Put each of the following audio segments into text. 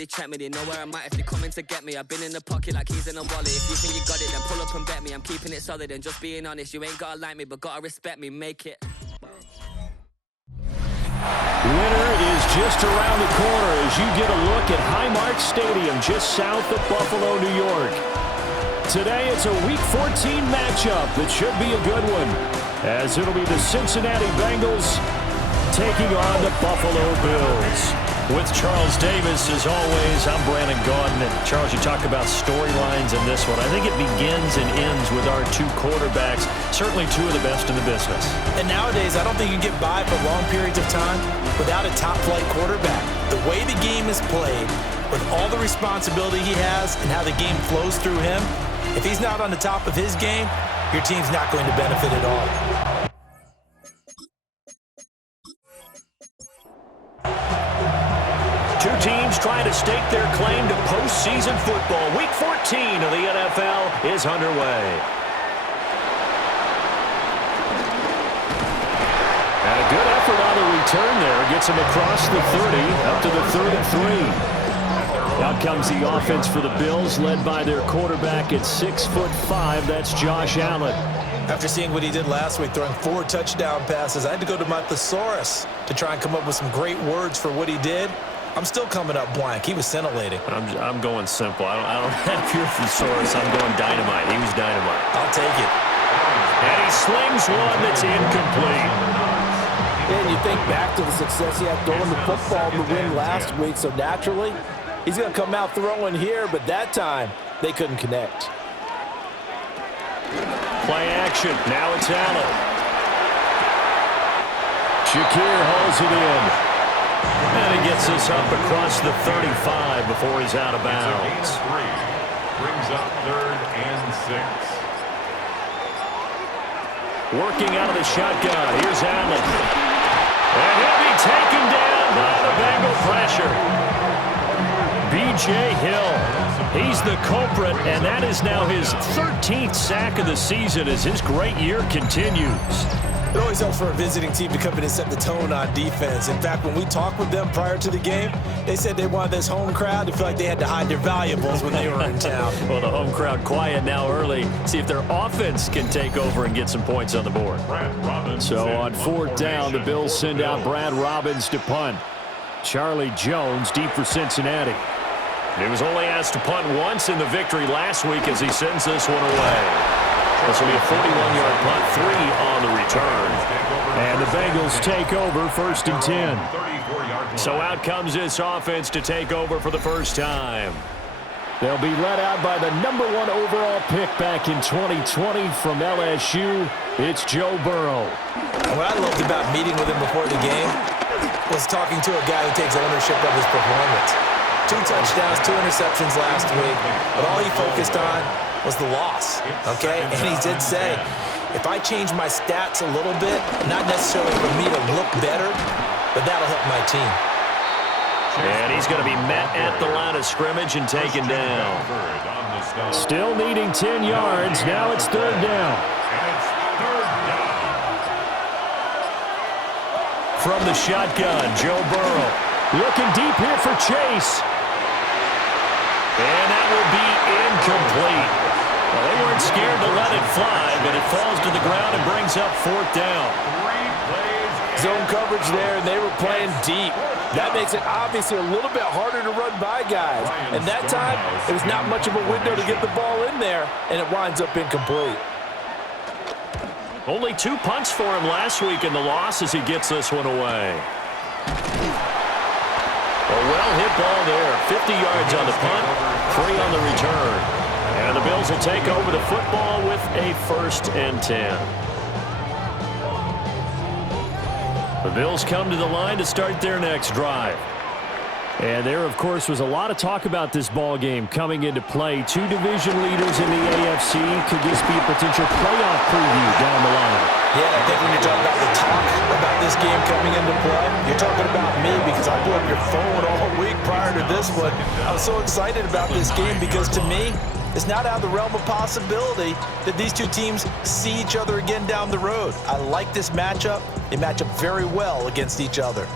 they check me. They know where I'm at if they coming to get me. I've been in the pocket like keys in a wallet. If you think you got it, then pull up and bet me. I'm keeping it solid and just being honest. You ain't gotta like me, but gotta respect me. Make it. Winter is just around the corner as you get a look at Highmark Stadium just south of Buffalo, New York. Today it's a Week 14 matchup that should be a good one, as it'll be the Cincinnati Bengals taking on the Buffalo Bills. With Charles Davis, as always, I'm Brandon Gaudin. And Charles, you talk about storylines in this one. I think it begins and ends with our two quarterbacks, certainly two of the best in the business. And nowadays, I don't think you can get by for long periods of time without a top-flight quarterback. The way the game is played, with all the responsibility he has and how the game flows through him, if he's not on the top of his game, your team's not going to benefit at all. Two teams trying to stake their claim to postseason football. Week 14 of the NFL is underway. And a good effort on the return there. Gets him across the 30, up to the 33. Out comes the offense for the Bills, led by their quarterback at 6'5". That's Josh Allen. After seeing what he did last week, throwing 4 touchdown passes, I had to go to my thesaurus to try and come up with some great words for what he did. I'm still coming up blank. He was scintillating. I'm going simple. I don't have your thesaurus. I'm going dynamite. He was dynamite. I'll take it. And he slings one that's incomplete. And you think back to the success he had throwing the football to win last week, so naturally, he's going to come out throwing here, but that time, they couldn't connect. Play action. Now it's Allen. Shakir hauls it in. And he gets this up across the 35 before he's out of bounds. Brings up 3rd and 6. Working out of the shotgun. Here's Allen. And he'll be taken down by the Bengal pressure. B.J. Hill. He's the culprit, and that is now his 13th sack of the season as his great year continues. It always helps for a visiting team to come in and set the tone on defense. In fact, when we talked with them prior to the game, they said they wanted this home crowd to feel like they had to hide their valuables when they were in town. Well, the home crowd quiet now early. See if their offense can take over and get some points on the board. So on 4th down, the Bills send out Brad Robbins to punt. Charlie Jones deep for Cincinnati. He was only asked to punt once in the victory last week as he sends this one away. This will be a 41-yard punt, 3 on the return. And the Bengals take over 1st and 10. So out comes this offense to take over for the first time. They'll be led out by the #1 overall pick back in 2020 from LSU. It's Joe Burrow. And what I loved about meeting with him before the game was talking to a guy who takes ownership of his performance. 2 touchdowns, 2 interceptions last week, but all he focused on was the loss, okay? And he did say, if I change my stats a little bit, not necessarily for me to look better, but that'll help my team. And he's going to be met at the line of scrimmage and taken down. Still needing 10 yards. Now it's 3rd down. From the shotgun, Joe Burrow looking deep here for Chase. And that will be incomplete. Well, they weren't scared to let it fly, but it falls to the ground and brings up 4th down. Zone coverage there, and they were playing deep. That makes it obviously a little bit harder to run by guys. And that time, it was not much of a window to get the ball in there, and it winds up incomplete. Only 2 punts for him last week in the loss as he gets this one away. A well-hit ball there. 50 yards on the punt, 3 on the return. And the Bills will take over the football with a 1st and 10. The Bills come to the line to start their next drive. And there, of course, was a lot of talk about this ball game coming into play. 2 division leaders in the AFC. Could this be a potential playoff preview down the line? Yeah, I think when you're talking about the talk about this game coming into play, you're talking about me because I blew up your phone all week prior to this one. I was so excited about this game because to me, it's not out of the realm of possibility that these two teams see each other again down the road. I like this matchup. They match up very well against each other.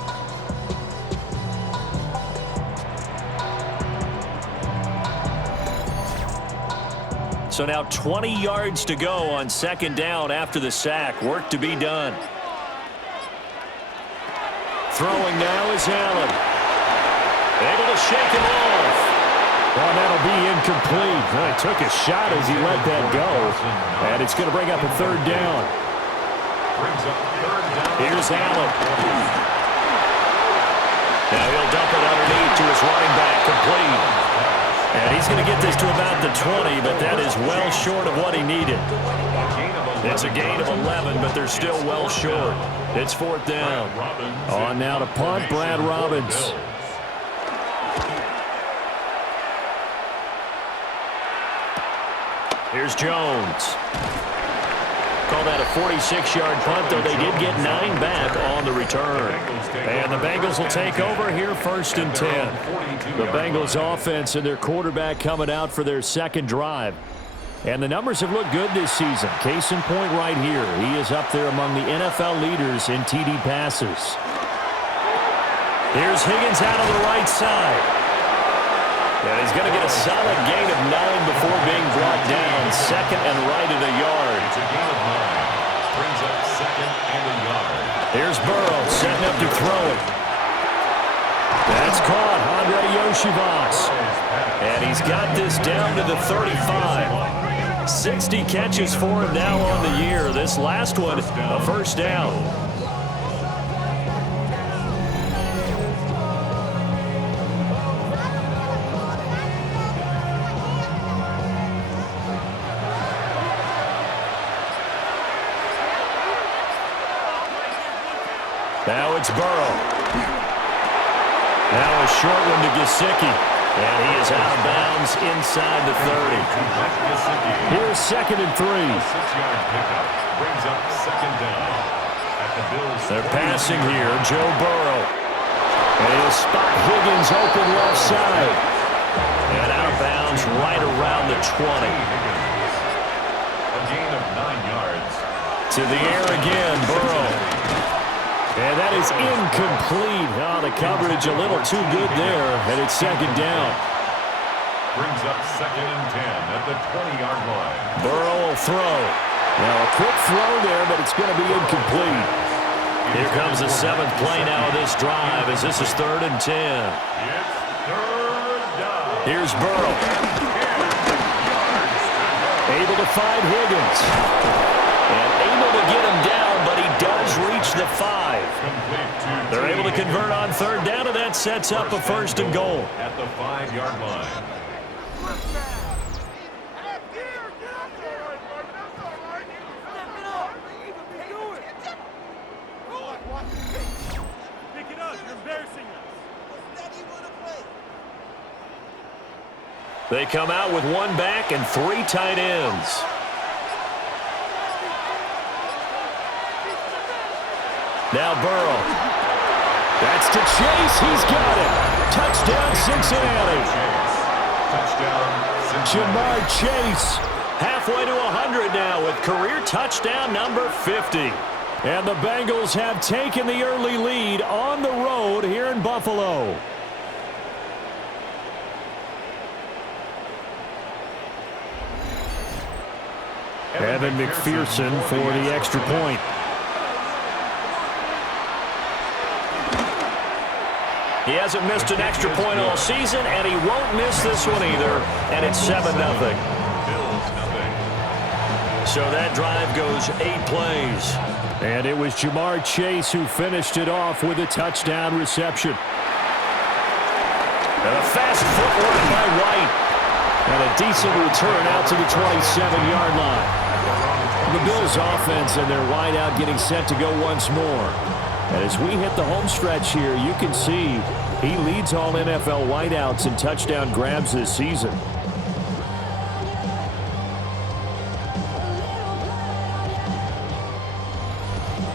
So now 20 yards to go on second down after the sack. Work to be done. Throwing now is Allen. Able to shake him off. Well, that'll be incomplete. Well, he took a shot as he let that go. And it's going to bring up a third down. Here's Allen. Now he'll dump it underneath to his running back, complete. And he's going to get this to about the 20, but that is well short of what he needed. It's a gain of 11, but they're still well short. It's fourth down. On now to punt, Brad Robbins. Here's Jones. Call that a 46-yard punt, though they did get 9 back on the return. And the Bengals will take over here first and 10. The Bengals offense and their quarterback coming out for their second drive. And the numbers have looked good this season. Case in point right here. He is up there among the NFL leaders in TD passes. Here's Higgins out on the right side. And he's going to get a solid gain of 9 before being brought down. Second and right at a yard. It's a gain of 9. Brings up second and a yard. Here's Burrow setting up to throw it. That's caught. Andre Yoshivas. And he's got this down to the 35. 60 catches for him now on the year. This last one, a first down. Now it's Burrow. Now a short one to Gesicki. And he is out of bounds inside the 30. Here's second and 3. 6-yard pickup brings up second down at the Bills. They're passing here, Joe Burrow. And he'll spot Higgins open left side. And out of bounds right around the 20. A gain of 9 yards. To the air again, Burrow. And that is incomplete. Oh, the coverage a little too good there, and it's second down. Brings up second and 10 at the 20-yard line. Burrow will throw. Now a quick throw there, but it's going to be incomplete. Here comes the 7th play now of this drive as this is third and 10. It's third down. Here's Burrow. Able to find Higgins. And able to get him down, but he does reach the 5. They're able to convert on third down, and that sets up a first and goal. At the 5-yard line. They come out with 1 back and 3 tight ends. Now Burrow. That's to Chase. He's got it. Touchdown, Cincinnati. Touchdown, Cincinnati. Jamar Chase. Halfway to 100 now with career touchdown number 50. And the Bengals have taken the early lead on the road here in Buffalo. Evan McPherson for the extra point. He hasn't missed an extra point all season, and he won't miss this one either. And it's 7-0. Bills nothing. So that drive goes 8 plays. And it was Jamar Chase who finished it off with a touchdown reception. And a fast footwork by White. And a decent return out to the 27-yard line. The Bills offense and their wideout getting set to go once more. And as we hit the home stretch here, you can see he leads all NFL wideouts in touchdown grabs this season.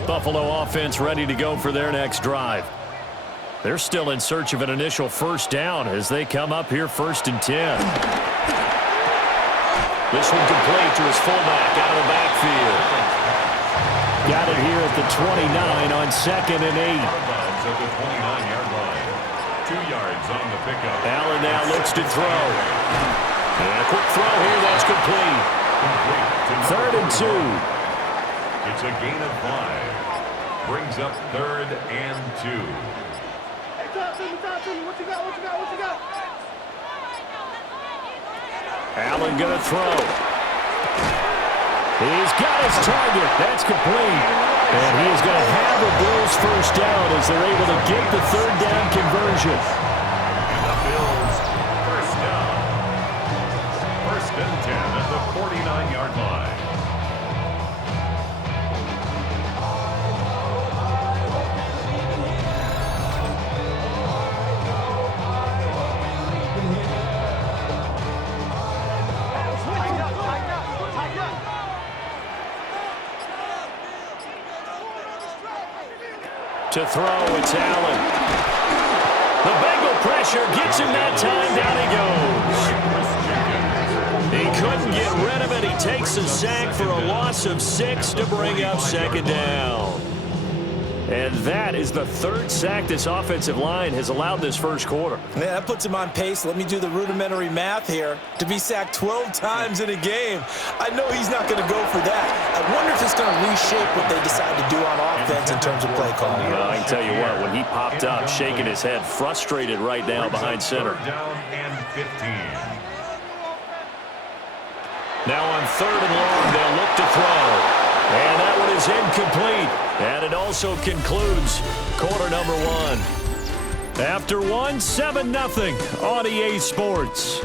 Buffalo offense ready to go for their next drive. They're still in search of an initial first down as they come up here first and 10. This one complete to his fullback out of the backfield. Got it here at the 29 on second and 8. At the 29-yard line. 2 yards on the pickup. Allen now looks to throw. And a quick throw here, that's complete. 3rd and 2. It's a gain of 5. Brings up 3rd and 2. What you got? Allen going to throw. He's got his target. That's complete. And he is going to have the Bills first down as they're able to get the 3rd down conversion. And the Bills first down. 1st and 10 at the 49-yard line. To throw, it's Allen. The Bengal pressure gets him that time. Down he goes. He couldn't get rid of it. He takes a sack for a loss of 6 to bring up 2nd down. And that is the 3rd sack this offensive line has allowed this first quarter. Yeah, that puts him on pace. Let me do the rudimentary math here. To be sacked 12 times in a game, I know he's not going to go for that. I wonder if it's going to reshape what they decide to do on offense in terms of play calling. Well, I can tell you what, when he popped up, shaking his head, frustrated right now behind center. 3rd down and 15. Now on 3rd and long, they'll look to throw. And that one is incomplete. And it also concludes quarter number 1. After 1, 7-0 on EA Sports.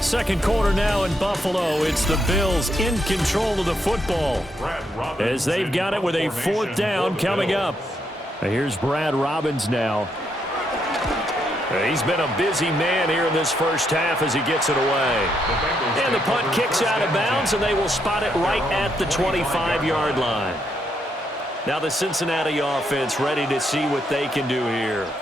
Second quarter now in Buffalo. It's the Bills in control of the football as they've got it with a 4th down coming up. Here's Brad Robbins now. He's been a busy man here in this first half as he gets it away. And the punt kicks out of bounds, and they will spot it right at the 25-yard line. Now the Cincinnati offense ready to see what they can do here.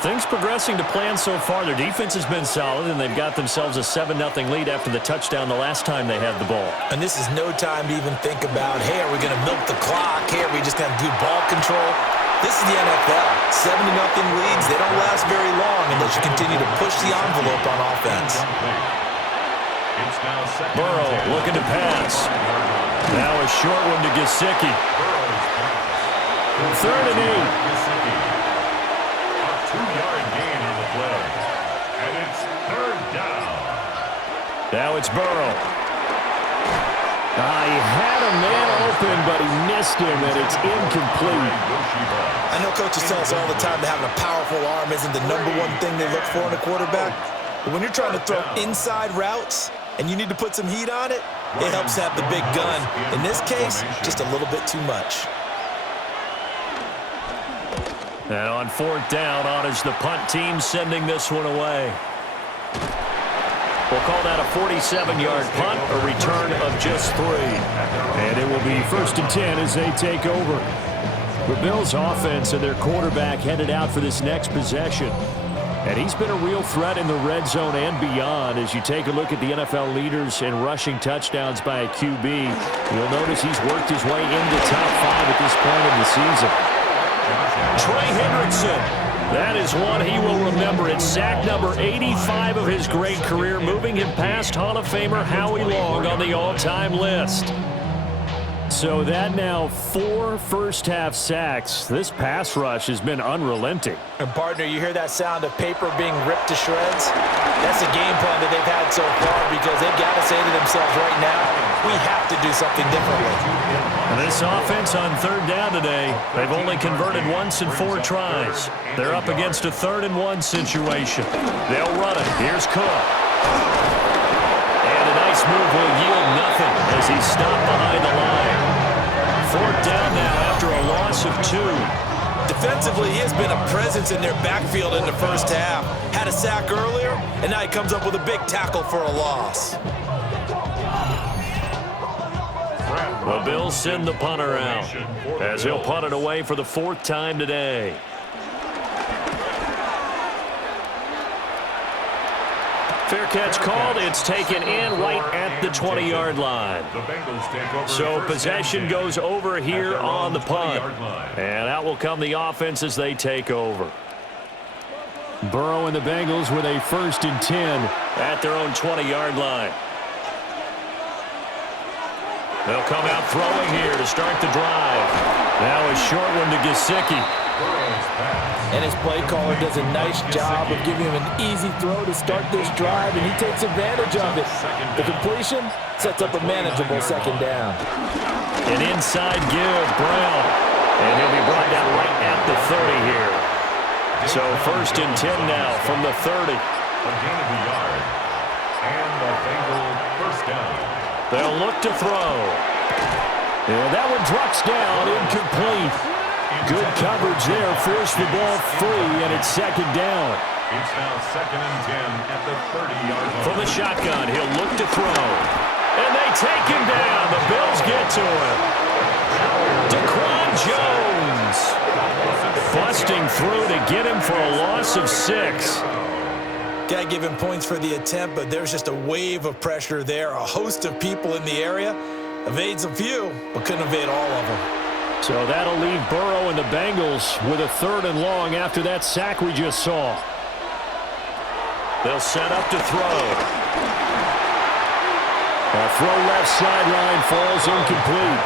Things progressing to plan so far. Their defense has been solid, and they've got themselves a 7-0 lead after the touchdown the last time they had the ball. And this is no time to even think about, hey, are we going to milk the clock? Hey, are we just going to do ball control? This is the NFL. 7-0 leads, they don't last very long unless you continue to push the envelope on offense. Burrow looking to pass. Now a short one to Gesicki. 3rd and 8. A 2-yard gain on the play. And it's 3rd down. Now it's Burrow. He had a man open, but he missed him, and it's incomplete. I know coaches tell us all the time that having a powerful arm isn't the #1 thing they look for in a quarterback. But when you're trying to throw inside routes and you need to put some heat on it, it helps to have the big gun. In this case, just a little bit too much. And on 4th down, honors the punt team, sending this one away. We'll call that a 47-yard punt, a return of just 3. And it will be 1st and 10 as they take over. The Bills' offense and their quarterback headed out for this next possession. And he's been a real threat in the red zone and beyond. As you take a look at the NFL leaders in rushing touchdowns by a QB, you'll notice he's worked his way into top 5 at this point in the season. Trey Hendrickson. That is one he will remember. It's sack number 85 of his great career, moving him past Hall of Famer Howie Long on the all-time list. So that now 4 first-half sacks. This pass rush has been unrelenting. And, partner, you hear that sound of paper being ripped to shreds? That's a game plan that they've had so far because they've got to say to themselves right now, we have to do something differently. And this offense on 3rd down today, they've only converted once in 4 tries. They're up against a 3rd and 1 situation. They'll run it. Here's Cook. And a nice move will yield nothing as he's stopped behind the line. 4th down now after a loss of 2. Defensively, he has been a presence in their backfield in the first half. Had a sack earlier, and now he comes up with a big tackle for a loss. The Bills send the punter out as he'll punt it away for the 4th time today. Fair catch called. It's taken in right at the 20-yard line. The Bengals take over. So first possession and 10 goes over here at their on own the punt. 20-yard line. And out will come the offense as they take over. Burrow and the Bengals with a 1st and 10. At their own 20-yard line. They'll come out throwing here to start the drive. Now a short one to Gesicki. Burrow's pass. And his play caller does a nice job of giving him an easy throw to start this drive, and he takes advantage of it. The completion sets up a manageable 2nd down. An inside give, Brown. And he'll be brought down right at the 30 here. So 1st and 10 now from the 30. A gain of a yard. And the Bengals first down. They'll look to throw. And that one drops down, incomplete. Good coverage there, forced the ball free, and it's 2nd down. It's now 2nd and 10 at the 30-yard line. From the shotgun, he'll look to throw. And they take him down. The Bills get to him. Daquan Jones busting through to get him for a loss of 6. Got to give him points for the attempt, but there's just a wave of pressure there. A host of people in the area. Evades a few, but couldn't evade all of them. So that'll leave Burrow and the Bengals with a 3rd and long after that sack we just saw. They'll set up to throw. A throw left sideline falls incomplete.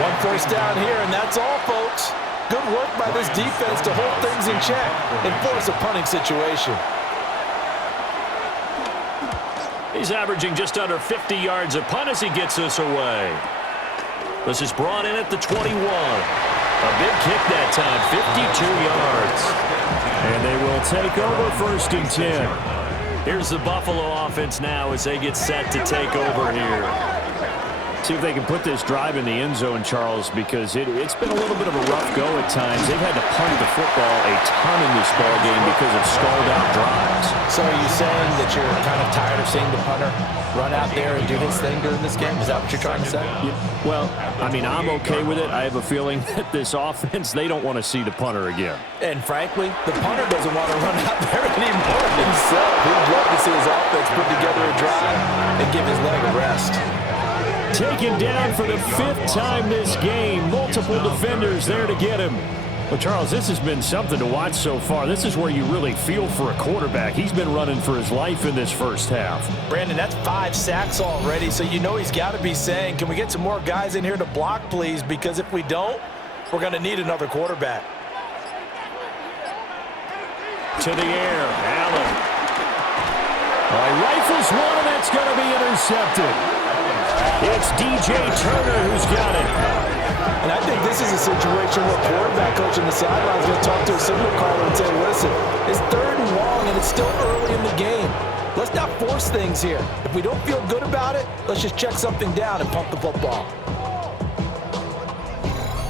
1 first down here, and that's all, folks. Good work by this defense to hold things in check and force a punting situation. He's averaging just under 50 yards a punt as he gets this away. This is brought in at the 21. A big kick that time, 52 yards. And they will take over 1st and 10. Here's the Buffalo offense now as they get set to take over here. See if they can put this drive in the end zone, Charles, because it's been a little bit of a rough go at times. They've had to punt the football a ton in this ball game because of stalled-out drives. So are you saying that you're kind of tired of seeing the punter run out there and do his thing during this game? Is that what you're trying to say? Yeah, well, I mean, I'm okay with it. I have a feeling that this offense, they don't want to see the punter again. And frankly, the punter doesn't want to run out there anymore himself. He'd love to see his offense put together a drive and give his leg a rest. Taken down for the 5th time this game. Multiple defenders there to get him. Well, Charles, this has been something to watch so far. This is where you really feel for a quarterback. He's been running for his life in this first half. Brandon, that's 5 sacks already, so you know he's got to be saying, can we get some more guys in here to block, please? Because if we don't, we're going to need another quarterback. To the air, Allen. Rifles one, and that's going to be intercepted. It's DJ Turner who's got it. And I think this is a situation where quarterback coach on the sideline is going to talk to a signal caller and say, listen, it's 3rd and long, and it's still early in the game. Let's not force things here. If we don't feel good about it, let's just check something down and pump the football.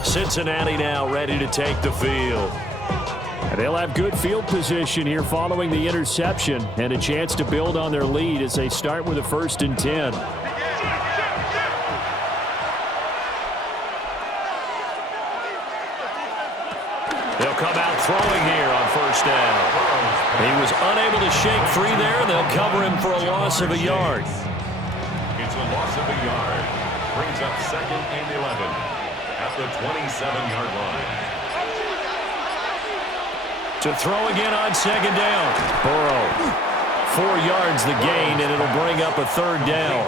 Cincinnati now ready to take the field. And they'll have good field position here following the interception and a chance to build on their lead as they start with a 1st and 10. They'll come out throwing here on 1st down. He was unable to shake free there. They'll cover him for a loss of a yard. It's a loss of a yard. Brings up 2nd and 11 at the 27-yard line. To throw again on 2nd down. Burrow. 4 yards the gain, and it'll bring up a 3rd down.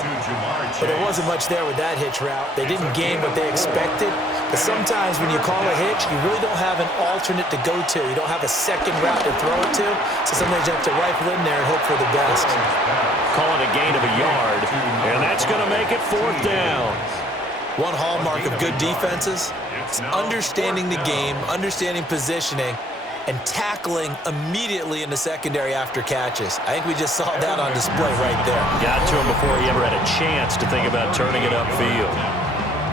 But there wasn't much there with that hitch route. They didn't gain what they expected. But sometimes when you call a hitch, you really don't have an alternate to go to. You don't have a second route to throw it to. So sometimes you have to rifle in there and hope for the best. Call it a gain of a yard, and that's going to make it 4th down. One hallmark of good defenses is understanding the game, understanding positioning, and tackling immediately in the secondary after catches. I think we just saw that on display right there. Got to him before he ever had a chance to think about turning it upfield.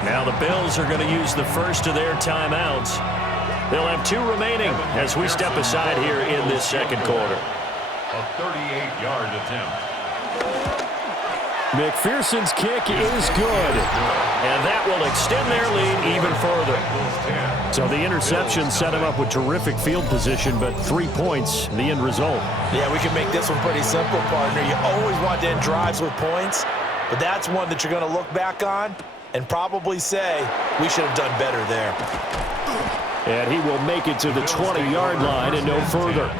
Now the Bills are going to use the first of their timeouts. They'll have 2 remaining as we step aside here in this 2nd quarter. A 38-yard attempt. McPherson's kick is good. And that will extend their lead even further. So the interception set him up with terrific field position, but 3 points, the end result. Yeah, we can make this one pretty simple, partner. You always want to end drives with points, but that's one that you're going to look back on and probably say, we should have done better there. And he will make it to the 20-yard line and no further.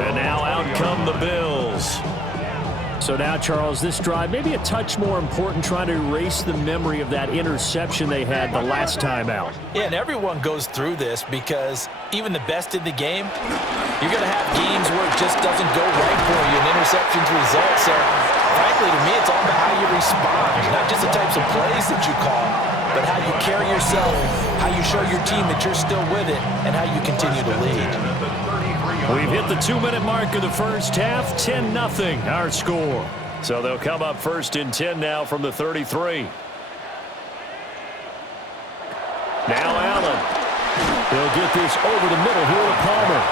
And now out come the Bills. So now, Charles, this drive maybe a touch more important, trying to erase the memory of that interception they had the last time out. Yeah, and everyone goes through this because even the best in the game, you're going to have games where it just doesn't go right for you and interceptions result. So, frankly, to me, it's all about how you respond, not just the types of plays that you call, but how you carry yourself, how you show your team that you're still with it, and how you continue to lead. We've hit the 2-minute mark of the first half, 10-0 our score. So they'll come up first and 10 now from the 33. Now Allen. He'll get this over the middle here to Palmer.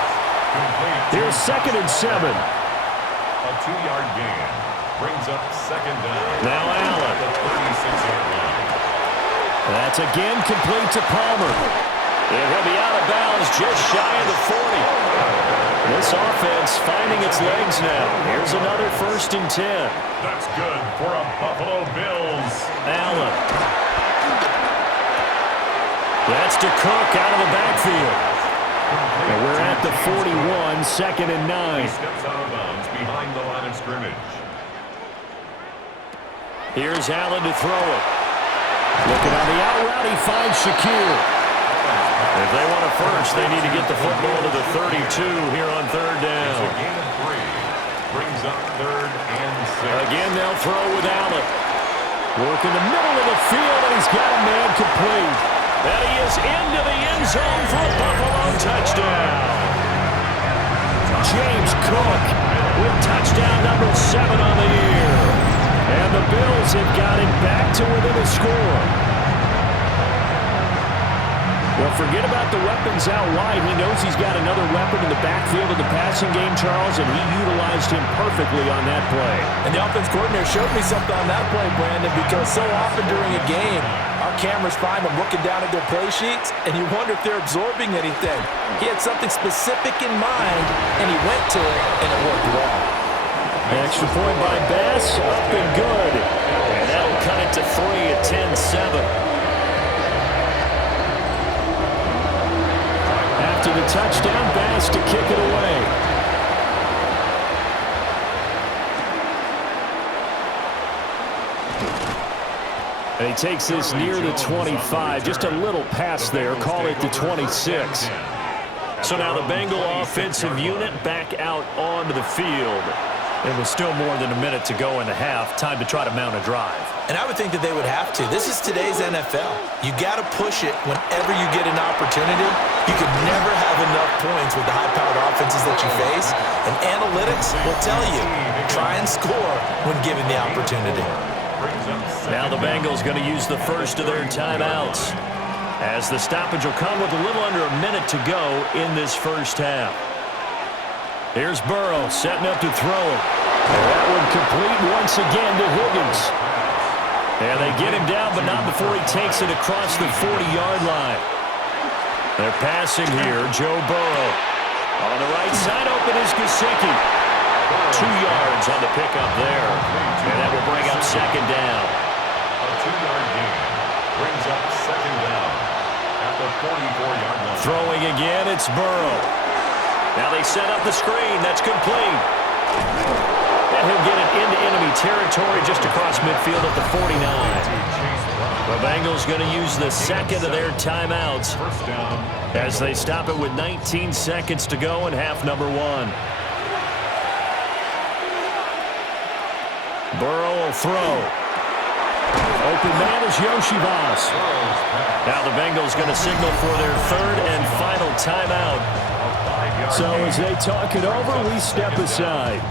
Here's 2nd and 7. A 2-yard gain brings up 2nd down. Now Allen. At the 36-yard line. That's again complete to Palmer. And he'll be out of bounds just shy of the 40. This offense finding its legs now. Here's another 1st and 10. That's good for a Buffalo Bills. Allen. That's to Cook out of the backfield. And we're at the 41, 2nd and 9. He steps out of bounds behind the line of scrimmage. Here's Allen to throw it. Looking on the out route, he finds Shakir. If they want a first, they need to get the football to the 32 here on 3rd down. It's a gain of 3. Brings up 3rd and 6. Again, they'll throw with Allen. Work in the middle of the field, and he's got a man complete. And he is into the end zone for a Buffalo touchdown. James Cook with touchdown number 7 on the year. And the Bills have got it back to within a score. Well, forget about the weapons out wide. He knows he's got another weapon in the backfield of the passing game, Charles, and he utilized him perfectly on that play. And the offense coordinator showed me something on that play, Brandon, because so often during a game, our cameras find them looking down at their play sheets, and you wonder if they're absorbing anything. He had something specific in mind, and he went to it, and it worked well. Extra point by Bass, up and good. And that'll cut it to 3 at 10-7. After the touchdown, Bass to kick it away. And he takes this near the 25. Just a little pass there. Call it the 26. So now the Bengal offensive unit back out onto the field. It was still more than a minute to go in the half. Time to try to mount a drive. And I would think that they would have to. This is today's NFL. You got to push it whenever you get an opportunity. You can never have enough points with the high-powered offenses that you face. And analytics will tell you, try and score when given the opportunity. Now the Bengals going to use the first of their timeouts, as the stoppage will come with a little under a minute to go in this first half. Here's Burrow setting up to throw it. And that one complete once again to Higgins. And they get him down, but not before he takes it across the 40-yard line. They're passing here. Joe Burrow. On the right side, open is Gesicki. 2 yards on the pickup there. And that will bring up 2nd down. A 2-yard gain brings up 2nd down at the 44-yard line. Throwing again, it's Burrow. Now they set up the screen. That's complete. And he'll get it into enemy territory just across midfield at the 49. The Bengals going to use the second of their timeouts as they stop it with 19 seconds to go in half number 1. Burrow will throw. Open man is Yoshivas. Now the Bengals going to signal for their 3rd and final timeout. So as they talk it over, we step aside.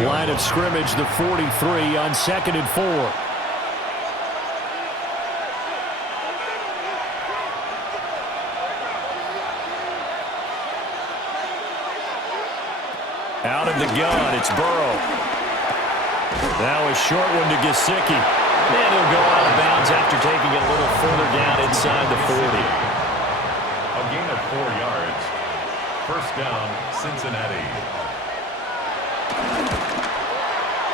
Line of scrimmage, the 43 on 2nd and 4. Out of the gun, it's Burrow. Now a short one to Gesicki. And he'll go out of bounds after taking it a little further yards. First down, Cincinnati.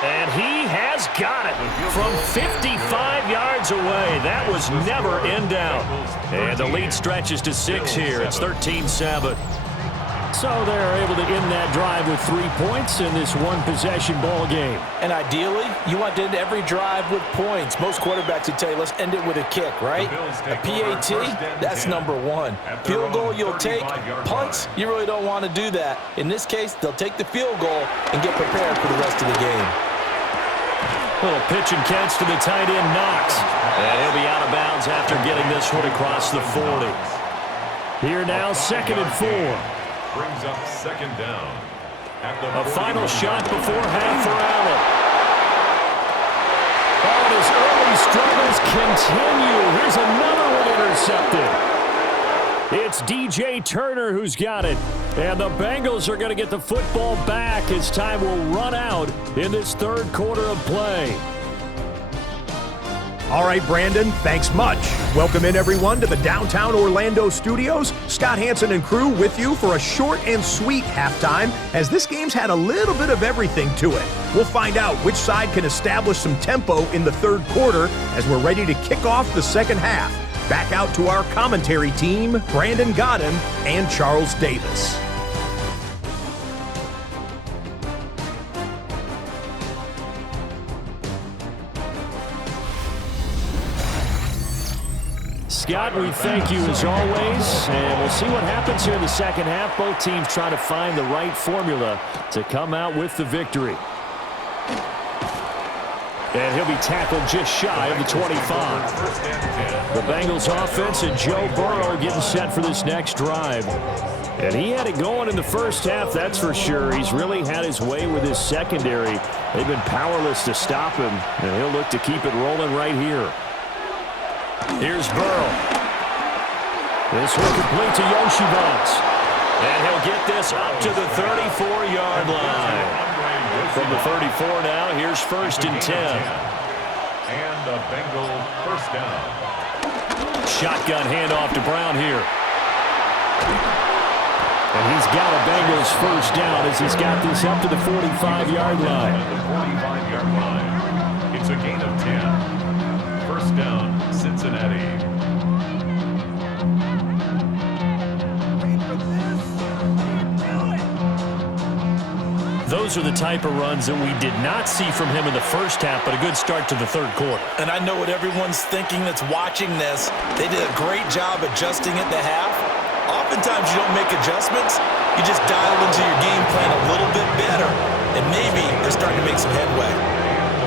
And he has got it from 55 yards away. That was never in doubt. And the lead stretches to 6 here. It's 13-7. So they're able to end that drive with 3 points in this one-possession ball game. And ideally, you want to end every drive with points. Most quarterbacks would tell you, let's end it with a kick, right? A PAT, that's number one. Field goal you'll take. Punts, you really don't want to do that. In this case, they'll take the field goal and get prepared for the rest of the game. Little pitch and catch to the tight end, Knox. And he'll be out of bounds after getting this one across the 40. Here now, 2nd and 4. Brings up 2nd down. A final shot before half for Allen. Oh, and his early struggles continue. Here's another one intercepted. It's DJ Turner who's got it. And the Bengals are going to get the football back as time will run out in this 3rd quarter of play. All right, Brandon, thanks much. Welcome in, everyone, to the downtown Orlando studios. Scott Hansen and crew with you for a short and sweet halftime, as this game's had a little bit of everything to it. We'll find out which side can establish some tempo in the 3rd quarter as we're ready to kick off the 2nd half. Back out to our commentary team, Brandon Godden and Charles Davis. Scott, we thank you as always, and we'll see what happens here in the 2nd half. Both teams trying to find the right formula to come out with the victory. And he'll be tackled just shy of the 25. The Bengals offense and Joe Burrow getting set for this next drive. And he had it going in the 1st half, that's for sure. He's really had his way with his secondary. They've been powerless to stop him, and he'll look to keep it rolling right here. Here's Burrow. This will complete to Yoshivans. And he'll get this up to the 34-yard line. From the 34 now, here's 1st and 10. And the Bengals 1st down. Shotgun handoff to Brown here. And he's got a Bengals 1st down as he's got this up to the 45-yard line. At the 45-yard line. It's a gain of 10. 1st down, Cincinnati. Those are the type of runs that we did not see from him in the 1st half, but a good start to the 3rd quarter. And I know what everyone's thinking that's watching this. They did a great job adjusting at the half. Oftentimes you don't make adjustments. You just dial into your game plan a little bit better. And maybe they're starting to make some headway.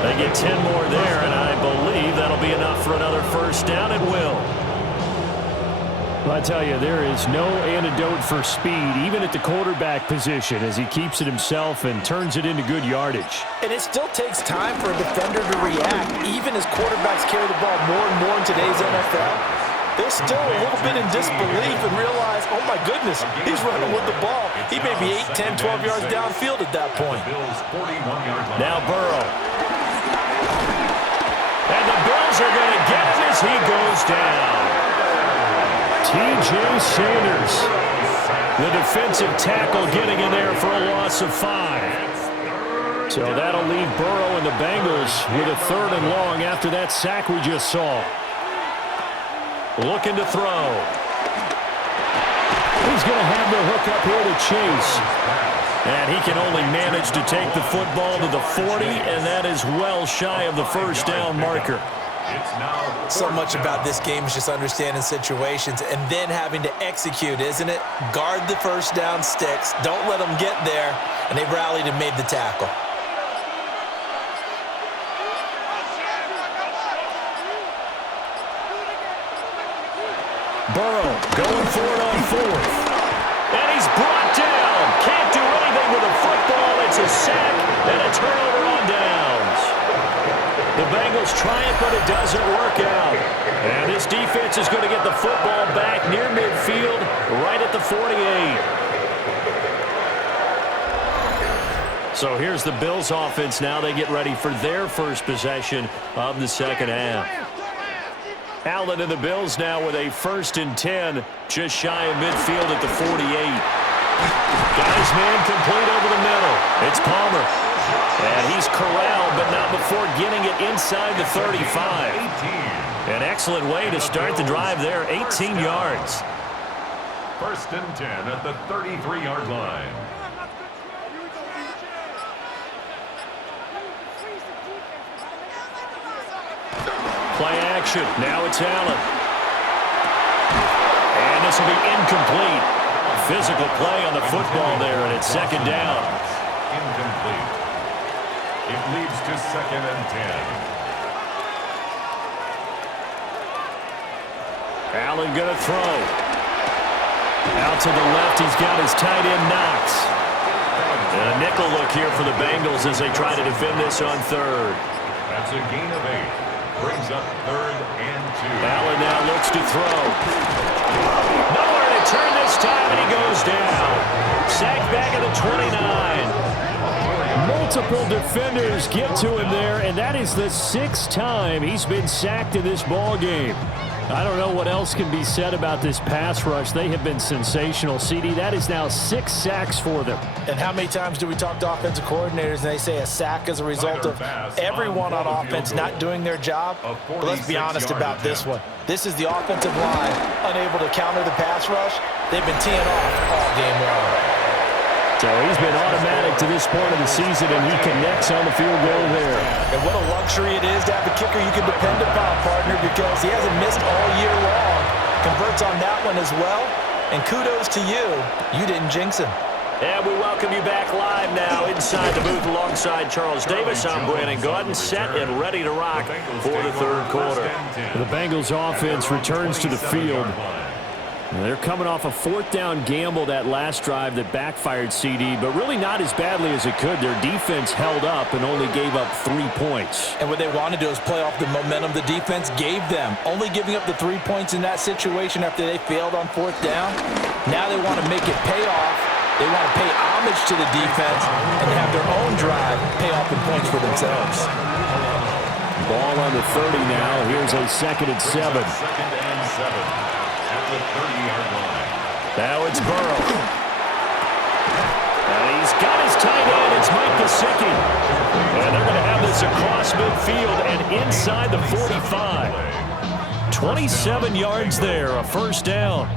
They get 10 more there, and I believe that'll be enough for another 1st down. It will. I tell you, there is no antidote for speed, even at the quarterback position, as he keeps it himself and turns it into good yardage. And it still takes time for a defender to react, even as quarterbacks carry the ball more and more in today's NFL. They're still a little bit in disbelief and realize, oh my goodness, he's running with the ball. He may be 8, 10, 12 yards downfield at that point. Now Burrow. And the Bills are going to get him as he goes down. T.J. Sanders, the defensive tackle, getting in there for a loss of 5. So that'll leave Burrow and the Bengals with a 3rd and long after that sack we just saw. Looking to throw. He's going to have the hook up here to Chase. And he can only manage to take the football to the 40, and that is well shy of the 1st down marker. So much about this game is just understanding situations and then having to execute, isn't it? Guard the 1st down sticks. Don't let them get there. And they rallied and made the tackle. Burrow going for it on 4th. And he's brought down. Can't do anything with the football. It's a sack and a turnover on downs. The Bengals try it, but it doesn't work out. And this defense is going to get the football back near midfield, right at the 48. So here's the Bills offense now. They get ready for their 1st possession of the 2nd half. Allen Allen and the Bills now with a 1st and 10, just shy of midfield at the 48. Got his man complete over the middle. It's Palmer. And he's corralled, but not before getting it inside the 35. An excellent way to start the drive there, 18 yards. 1st and 10 at the 33-yard line. Play action. Now it's Allen. And this will be incomplete. Physical play on the football there, and it's 2nd down. Incomplete. It leads to 2nd and 10. Allen going to throw. Out to the left, he's got his tight end Knox. And a nickel look here for the Bengals as they try to defend this on 3rd. That's a gain of 8. Brings up 3rd and 2. Allen now looks to throw. Nowhere to turn this time, and he goes down. Sacked back at the 29. Multiple defenders get to him there, and that is the 6th time he's been sacked in this ball game. I don't know what else can be said about this pass rush. They have been sensational. CD, that is now 6 sacks for them. And how many times do we talk to offensive coordinators and they say a sack is a result of everyone on offense not doing their job? But let's be honest about this one. This is the offensive line unable to counter the pass rush. They've been teeing off all game long. So he's been automatic to this point of the season, and he connects on the field goal there. And what a luxury it is to have a kicker you can depend upon, partner, because he hasn't missed all year long. Converts on that one as well. And kudos to you. You didn't jinx him. And we welcome you back live now inside the booth alongside Charles Davis. I'm Brandon Gaudin, set and ready to rock for the 3rd quarter. The Bengals offense returns to the field. They're coming off a 4th down gamble that last drive that backfired, CD, but really not as badly as it could. Their defense held up and only gave up 3 points. And what they want to do is play off the momentum the defense gave them. Only giving up the 3 points in that situation after they failed on 4th down. Now they want to make it pay off. They want to pay homage to the defense and have their own drive pay off in points for themselves. Ball on the 30 now. Here's a 2nd and 7. 2nd and 7. The 30-yard line. Now it's Burrow. And he's got his tight end. It's Mike Gesicki. And they're going to have this across midfield and inside the 45. 27 yards there, a 1st down.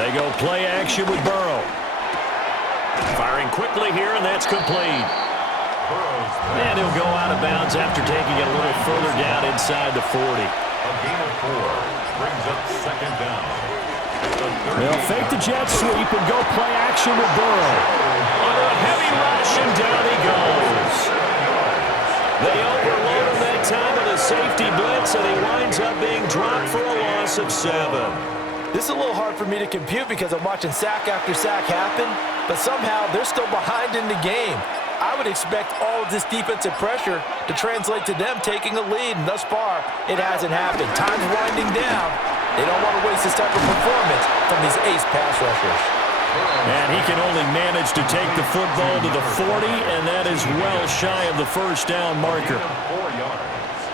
They go play action with Burrow. Firing quickly here, and that's complete. And he'll go out of bounds after taking it a little further down inside the 40. A gain of 4 brings up 2nd down. They'll fake the jet sweep and go play action with Burrow. Under a heavy rush, and down he goes. They overload him that time with a safety blitz, and he winds up being dropped for a loss of 7. This is a little hard for me to compute because I'm watching sack after sack happen, but somehow they're still behind in the game. I would expect all of this defensive pressure to translate to them taking a lead, and thus far, it hasn't happened. Time's winding down. They don't want to waste this type of performance from these ace pass rushers. And he can only manage to take the football to the 40, and that is well shy of the 1st down marker.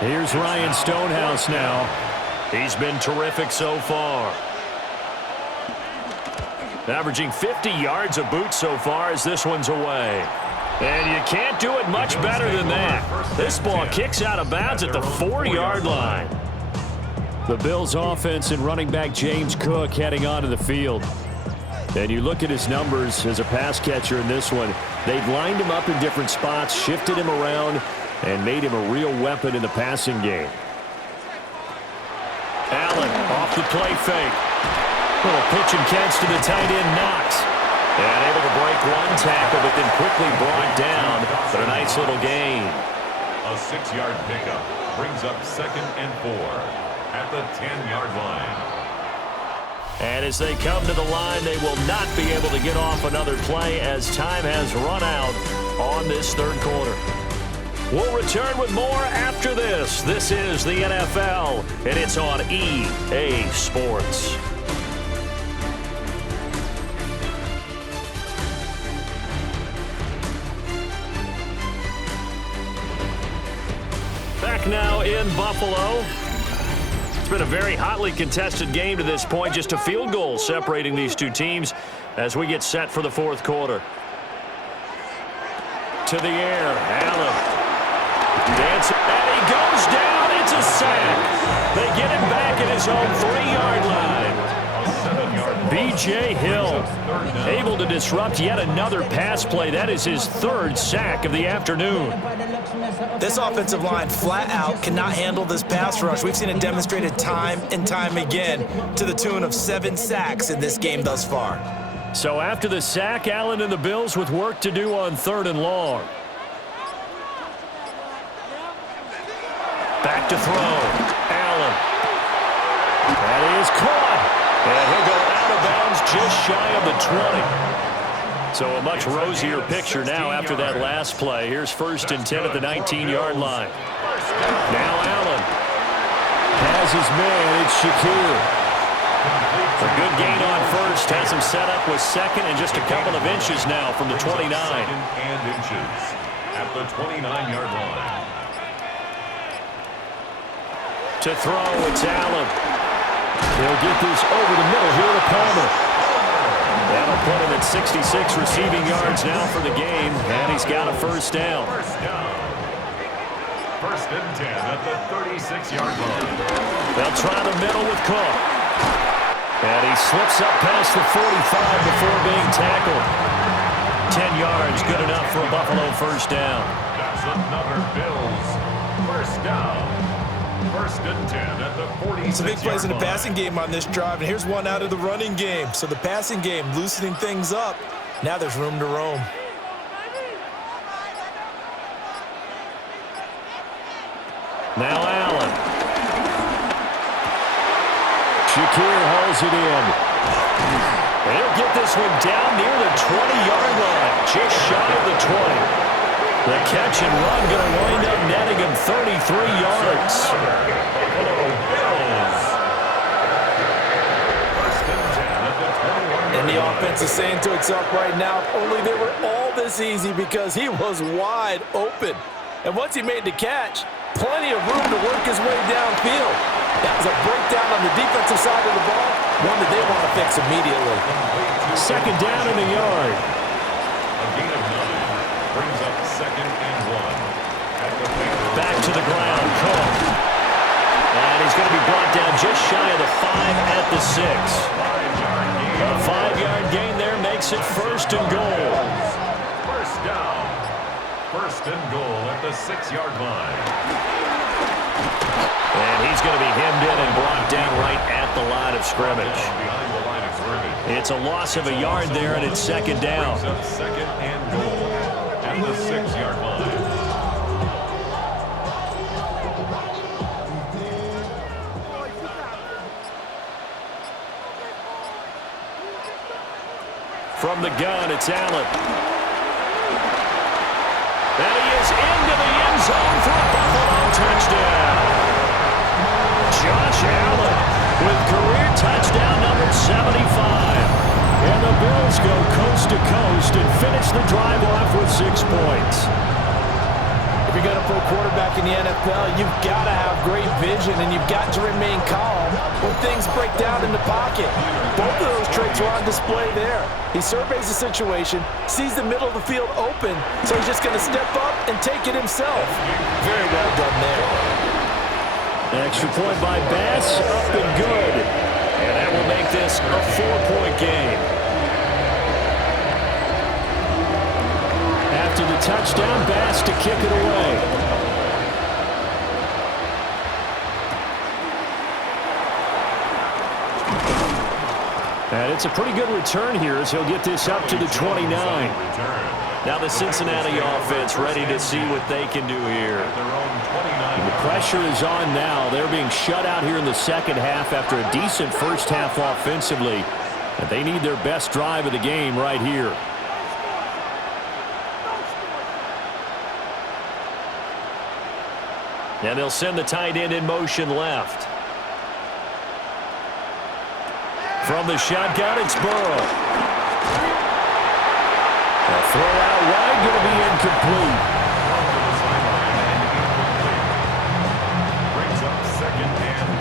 Here's Ryan Stonehouse now. He's been terrific so far. Averaging 50 yards a boot so far as this one's away. And you can't do it much better than that. This ball kicks out of bounds at the 4-yard line. The Bills offense and running back James Cook heading onto the field. And you look at his numbers as a pass catcher in this one. They've lined him up in different spots, shifted him around, and made him a real weapon in the passing game. Allen off the play fake. Little pitch and catch to the tight end Knox. And able to break one tackle, but then quickly brought down. But a nice little gain. A 6-yard pickup brings up 2nd and 4 at the 10-yard line. And as they come to the line, they will not be able to get off another play as time has run out on this third quarter. We'll return with more after this. This is the NFL, and it's on EA Sports. Back now in Buffalo. It's been a very hotly contested game to this point. Just a field goal separating these two teams as we get set for the fourth quarter. To the air, Allen. Dancing, and he goes down. It's a sack. They get him back at his own 3-yard line. B.J. Hill able to disrupt yet another pass play. That is his third sack of the afternoon. This offensive line flat out cannot handle this pass rush. We've seen it demonstrated time and time again to the tune of 7 sacks in this game thus far. So after the sack, Allen and the Bills with work to do on 3rd and long. Back to throw. Allen. That is caught. And he'll go out of bounds just shy of the 20. So a much rosier picture now after that last play. Here's 1st and 10 at the 19-yard line. Now Allen has his man. It's Shakir. A good gain on 1st. Has him set up with 2nd and just a couple of inches now from the 29. 2nd and inches at the 29-yard line. To throw, it's Allen. He'll get this over the middle here to Palmer. That'll put him at 66 receiving yards now for the game, and he's got a 1st down. 1st and 10 at the 36-yard line. They'll try the middle with Cook. And he slips up past the 45 before being tackled. 10 yards, good enough for a Buffalo 1st down. That's another Bills 1st down. 1st and 10 at the 46. Some big plays in the passing game on this drive, and here's one out of the running game. So the passing game loosening things up. Now there's room to roam. Now Allen. Shakir hauls it in. He'll get this one down near the 20-yard line, just shy of the 20. The catch and run going to wind up netting him 33 yards. And the offense is saying to itself right now, if only they were all this easy, because he was wide open. And once he made the catch, plenty of room to work his way downfield. That was a breakdown on the defensive side of the ball, one that they want to fix immediately. 2nd down in the yard. A gain of 9 brings up 2nd and 1. Back to the ground, Cook. And he's going to be brought down just shy of the 5 at the 6. A 5-yard gain there makes it 1st and goal. 1st down. 1st and goal at the 6-yard line. And he's going to be hemmed in and brought down right at the line of scrimmage. Behind the line of scrimmage. It's a loss of a yard there, and it's 2nd down. Brings up 2nd and goal at the 6-yard line. From the gun, it's Allen. And he is into the end zone for a Buffalo touchdown. Josh Allen with career touchdown number 75. And the Bills go coast to coast and finish the drive off with 6 points. If you're going to put a quarterback in the NFL, you've got to have great vision, and you've got to remain calm when things break down in the pocket. Both of those traits were on display there. He surveys the situation, sees the middle of the field open, so he's just going to step up and take it himself. Very well done there. Extra point by Bass, up and good. And that will make this a 4-point game. After the touchdown, Bass to kick it away. And it's a pretty good return here as he'll get this up to the 29. Now the Cincinnati offense ready to see what they can do here. The pressure is on now. They're being shut out here in the second half after a decent first half offensively. And they need their best drive of the game right here. And they'll send the tight end in motion left. From the shotgun, it's Burrow. A throw out wide, going to be incomplete. Brings up 2nd and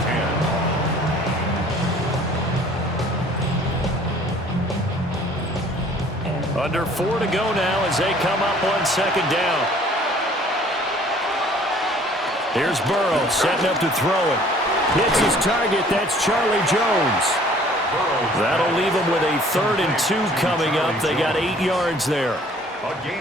10. Under 4 to go now as they come up on 2nd down. Here's Burrow setting up to throw it. Hits his target. That's Charlie Jones. That'll leave them with a 3rd and 2 coming up. They got 8 yards there.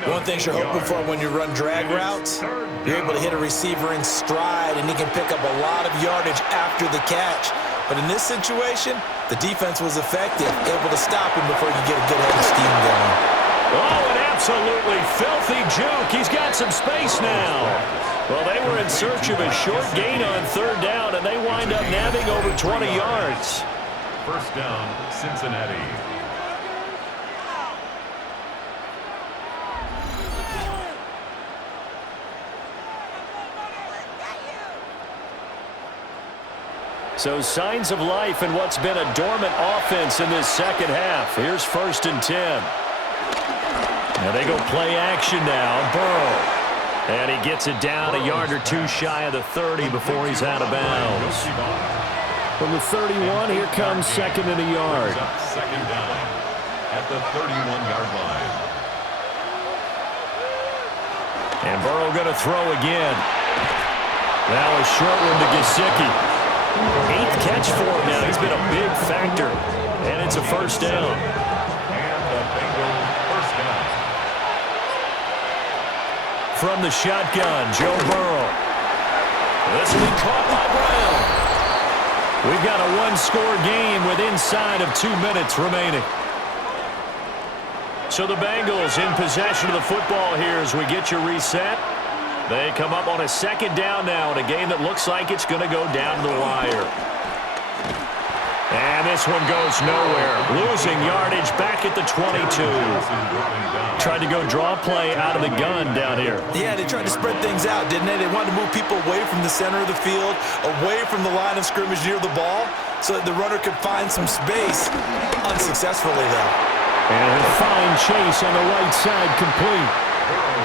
One thing you're hoping for when you run drag routes, you're able to hit a receiver in stride, and he can pick up a lot of yardage after the catch. But in this situation, the defense was effective, able to stop him before you get a good head of steam going. Oh, an absolutely filthy juke. He's got some space now. Well, they were in search of a short gain on 3rd down, and they wind up nabbing over 20 yards. 1st down, Cincinnati. So signs of life in what's been a dormant offense in this second half. Here's 1st and 10. Now they go play action now. Burrow. And he gets it down a yard or 2 shy of the 30 before he's out of bounds. From the 31, here comes 2nd and a yard. 2nd down at the 31-yard line. And Burrow going to throw again. Now a short one to Gesicki. 8th catch for him now. He's been a big factor. And it's a 1st down. And the Bengals 1st down. From the shotgun, Joe Burrow. This will be caught by Brown. We've got a 1-score game with inside of 2 minutes remaining. So the Bengals in possession of the football here as we get you reset. They come up on a 2nd down now in a game that looks like it's going to go down the wire. And this one goes nowhere. Losing yardage back at the 22. Tried to go draw play out of the gun down here. Yeah, they tried to spread things out, didn't they? They wanted to move people away from the center of the field, away from the line of scrimmage near the ball, so that the runner could find some space. Unsuccessfully, though. And a fine chase on the right side, complete.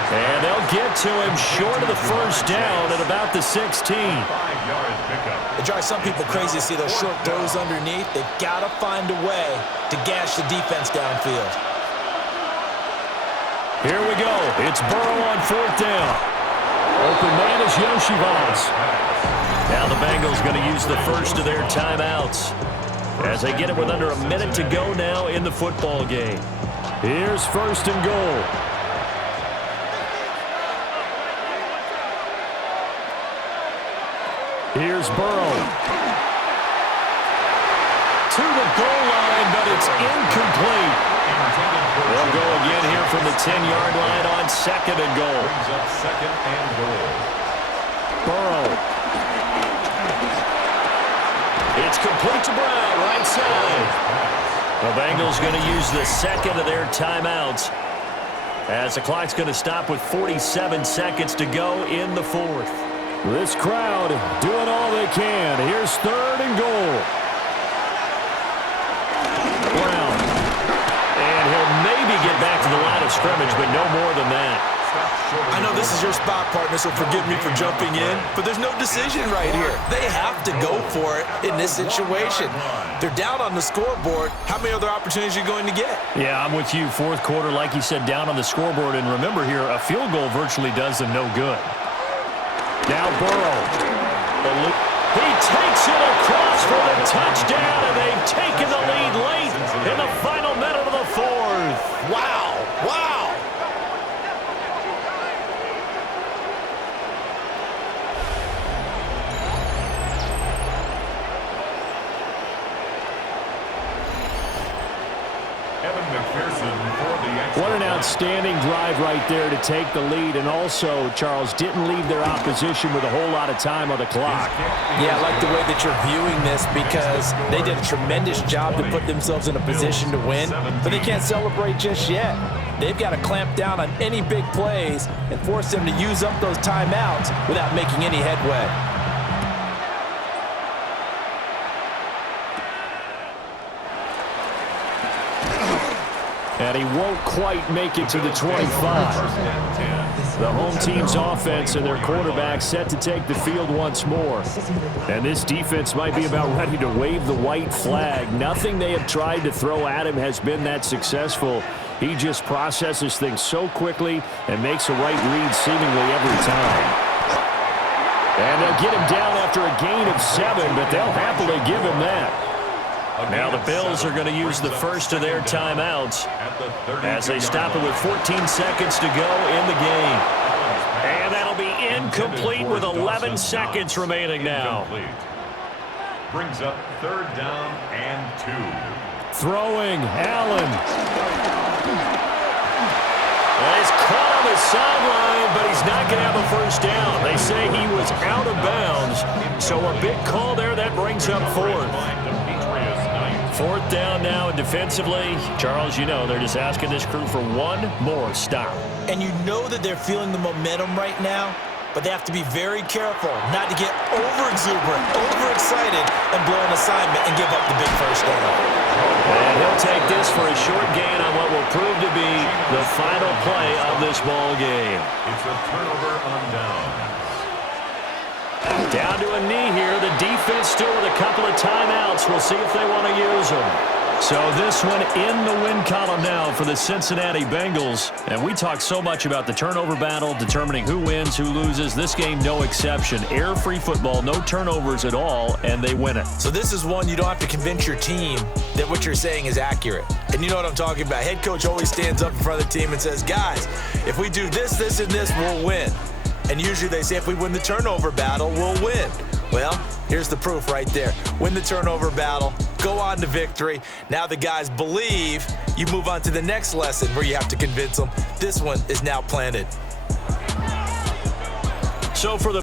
And they'll get to him short of the 1st down at about the 16. It drives some people crazy to see those short throws underneath. They've got to find a way to gash the defense downfield. Here we go. It's Burrow on 4th down. Open man is Yoshivas. Now the Bengals going to use the first of their timeouts as they get it with under a minute to go now in the football game. Here's 1st and goal. Here's Burrow. To the goal line, but it's incomplete. They'll go again here from the 10-yard line on 2nd and goal. Brings up 2nd and goal. Burrow. It's complete to Brown, right side. The Bengals going to use the 2nd of their timeouts as the clock's going to stop with 47 seconds to go in the 4th. This crowd doing all they can. Here's 3rd and goal. Brown. And he'll maybe get back to the line of scrimmage, but no more than that. I know this is your spot, partner, so forgive me for jumping in, but there's no decision right here. They have to go for it in this situation. They're down on the scoreboard. How many other opportunities are you going to get? Yeah, I'm with you. 4th quarter, like you said, down on the scoreboard. And remember here, a field goal virtually does them no good. Now Burrow. He takes it across for the touchdown, and they've taken the lead late in the final minute of the 4th. Wow. Wow. outstanding drive right there to take the lead, and also, Charles, didn't leave their opposition with a whole lot of time on the clock. Yeah, I like the way that you're viewing this because they did a tremendous job to put themselves in a position to win, but they can't celebrate just yet. They've got to clamp down on any big plays and force them to use up those timeouts without making any headway. And he won't quite make it to the 25. The home team's offense and their quarterback set to take the field once more. And this defense might be about ready to wave the white flag. Nothing they have tried to throw at him has been that successful. He just processes things so quickly and makes a right read seemingly every time. And they'll get him down after a gain of 7, but they'll happily give him that. Now the Bills are going to use the first of their timeouts as they stop it with 14 seconds to go in the game. And that'll be incomplete with 11 seconds remaining now. Brings up 3rd down and 2. Throwing, Allen. Well, he's caught on the sideline, but he's not going to have a first down. They say he was out of bounds, so a big call there that brings up 4th. 4th down now, and defensively, Charles, you know, they're just asking this crew for one more stop. And you know that they're feeling the momentum right now, but they have to be very careful not to get over-exuberant, overexcited, and blow an assignment and give up the big first down. And he'll take this for a short gain on what will prove to be the final play of this ball game. It's a turnover on downs. Down to a knee here. The defense still with a couple of timeouts. We'll see if they want to use them. So this one in the win column now for the Cincinnati Bengals. And we talk so much about the turnover battle, determining who wins, who loses. This game, no exception. Air-free football, no turnovers at all, and they win it. So this is one you don't have to convince your team that what you're saying is accurate. And you know what I'm talking about. Head coach always stands up in front of the team and says, guys, if we do this, this, and this, we'll win. And usually they say if we win the turnover battle, we'll win. Well, here's the proof right there. Win the turnover battle, go on to victory. Now the guys believe. You move on to the next lesson where you have to convince them. This one is now planted. So for the